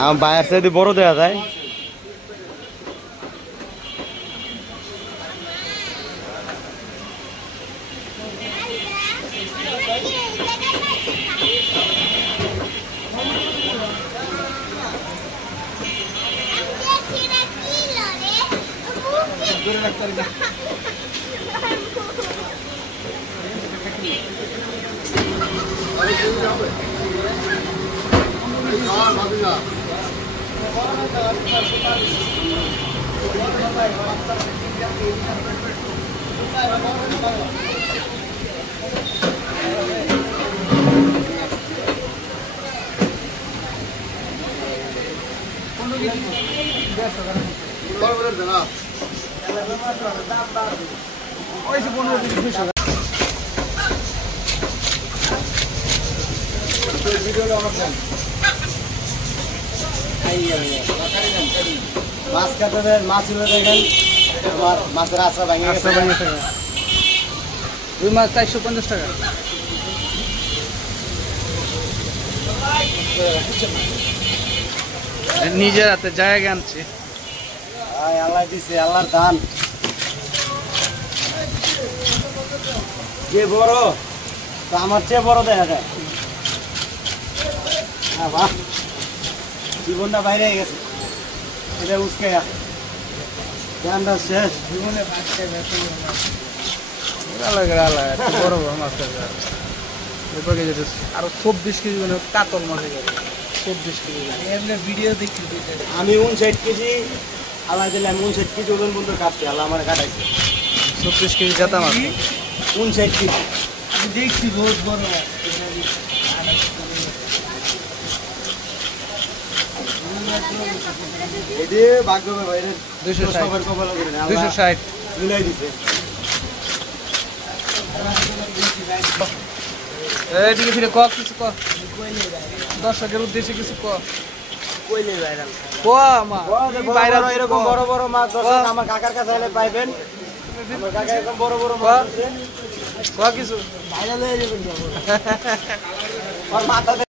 আমার বাইরে যদি বড় দেওয়া যায় মাছ কাটাতে মাছ দেখেন মাছের আশা ভেঙে গেছে রুই মাছ 450 টাকা। নিজের হাতে জায়গা আনছে আল্লাহ দিছে আল্লাহর দান যে বড় তো আমার চেয়ে বড় দেখা যায় জীবনটা বাইরে গেছে এটা উস্কে গানটা শেষ জীবনে বড় বড় মাছ আরো 24 কেজি মানে কাতল মাছ 24 কেজি এমনি ভিডিও দেখছি আমি 59 কেজি আল্লাহ দিলে আমি 59 কেজি ওজন পর্যন্ত কাটছি আল্লাহ আমার কাটাইছে 24 কেজি জাতা মাছ 59 কেজি আমি দেখছি বহুত বড় মাছ এডে ভাগ্যবে বাইরে 260 কপাল করে না 260 মিলাই দিছে এদিকে ফিরে ক কিছু ক দর্শকের উদ্দেশ্যে কিছু ক কইলে ভাইরাল ক মা ভাইরাল এরকম বড় বড় মাছ দর্শক আমার কাকার কাছে এলে পাইবেন আমার কাকা এরকম বড় বড় মাছ আছে ক কিছু ভাইরাল হয়ে যাবেন আর মাথা